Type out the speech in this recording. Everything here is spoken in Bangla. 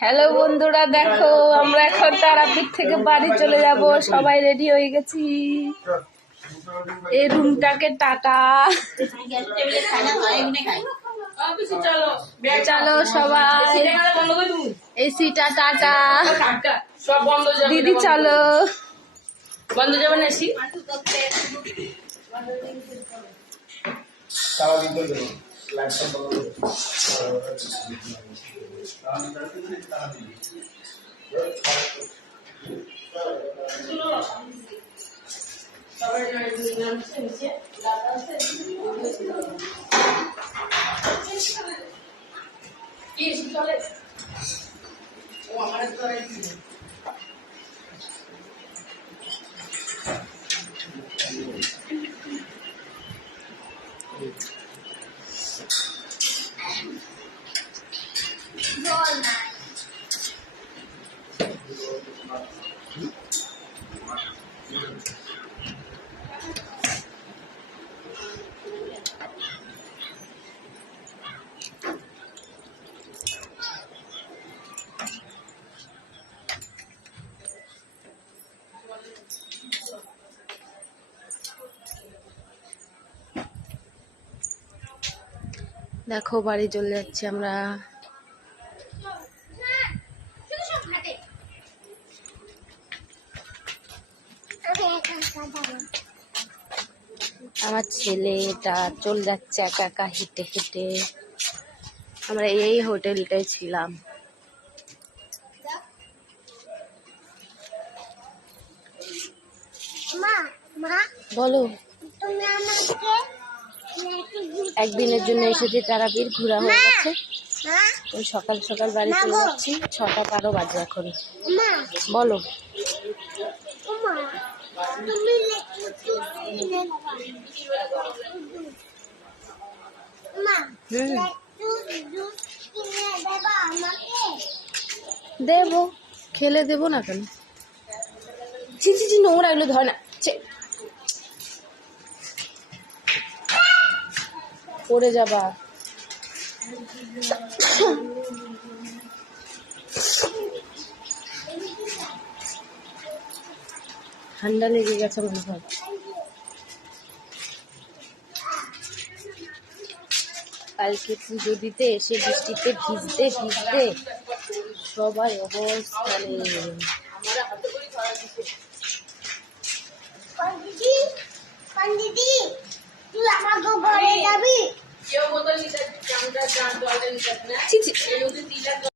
হ্যালো বন্ধুরা, দেখো আমরা এখন তারাপীঠ থেকে বাড়ি চলে যাব। সবাই রেডি হয়ে গেছি। এই রুমটাকে টাটা। চলো সবাই, এসিটা টাটা। দিদি চলো, বন্ধ যাবে না এসি। দেখো বাড়ি চলে যাচ্ছি আমরা। আমার ছেলেটা চলে যাচ্ছে একা একা হেঁটে হেঁটে। আমরা এই হোটেলটায় ছিলাম। বলো, একদিনের জন্য এসেছি তারাপীঠ, ঘোরা হয়ে গেছে। ওই সকাল সকাল বাড়ি চলে যাচ্ছি। 6টা 12 বাজে এখন। বলো, দেবো, খেলে দেবো না কেন? ছি ছি ছি, নোংরা এগুলো ধরে না, পড়ে যাবা। ঠান্ডা লেগে গেছে মনে হয়। কালকে পুজো দিতে এসে বৃষ্টিতে ভিজতে ভিজতে সবাই অবস্থা নেই।